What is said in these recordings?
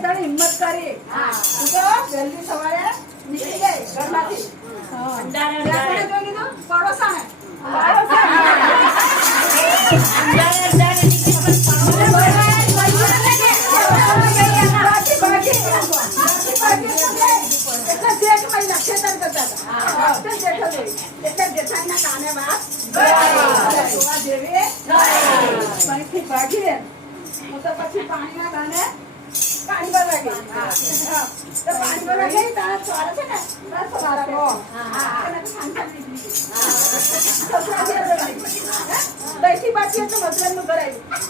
તને હિંમત કરી તું તો જલ્દી સવારે નીકળી ગઈ ઘરમાંથી જોઈ લીધું પડોસાને પછી પાણીના દાને પાણી ભરવા ગઈ તો પાણી ભરવા ગઈ તારા ચોરા છે ને દહીથી બાકી તો મતલબનું કરાયું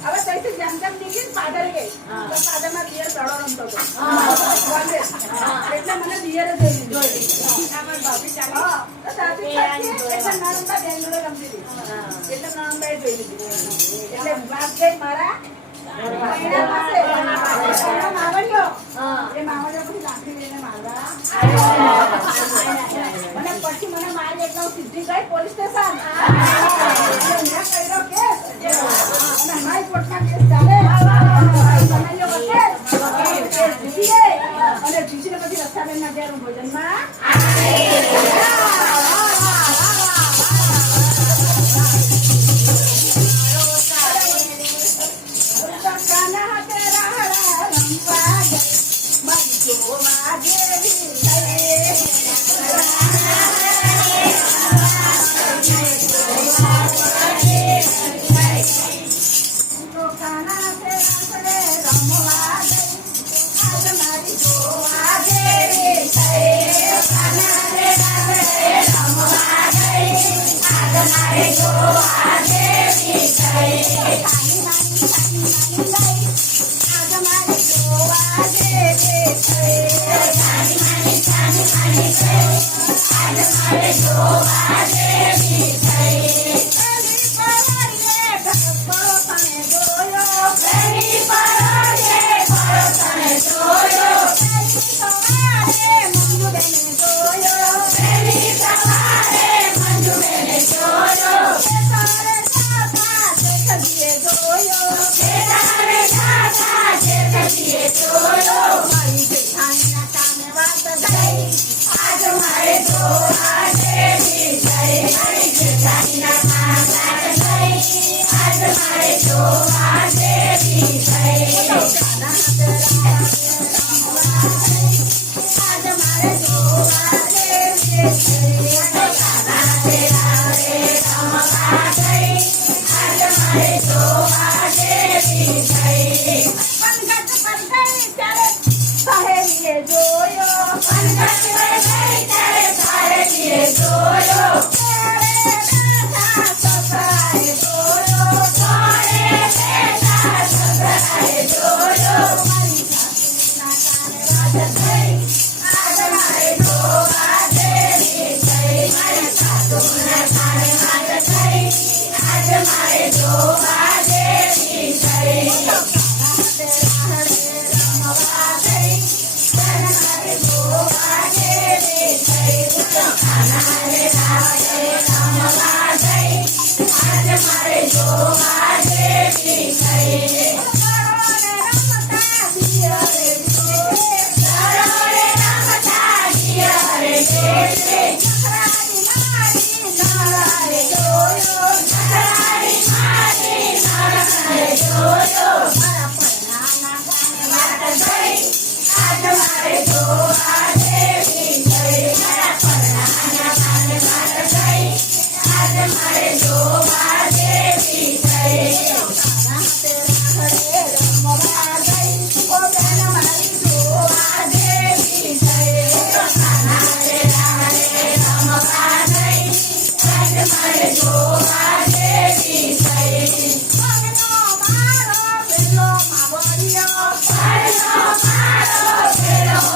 હવે તઈથી જેમ જેમ નીકળી પાદર ગઈ તો પાદરમાં દિયર તળો રમતો હતો એટલે મને દિયરે જોઈ લીધી એટલે વાત ગઈ મારા માવડીઓ પછી લાકડી લઈને મારવા અને પછી મને મારી એટલે સીધી ગઈ પોલીસ સ્ટેશન મેં કર્યો કેસ અને હાઈકોર્ટમાં કેસ ચાલે અને જીસીને પછી રસ્તાબેનના ઘેર ભોજનમાં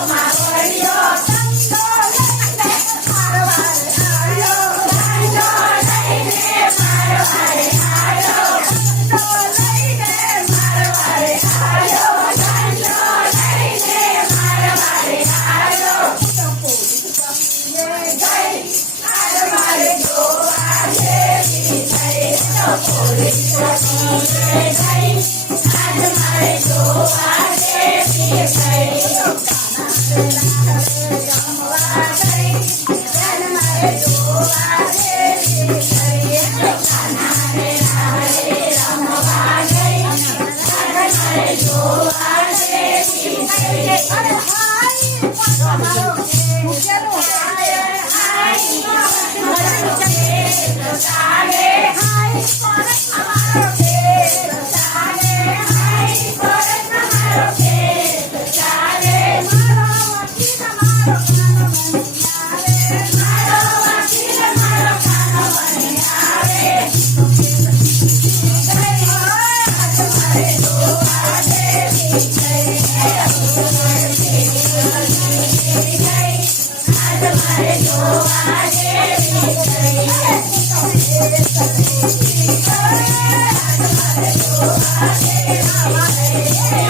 મારો અરે હાય પણ તમારો મૂકેલું Hey!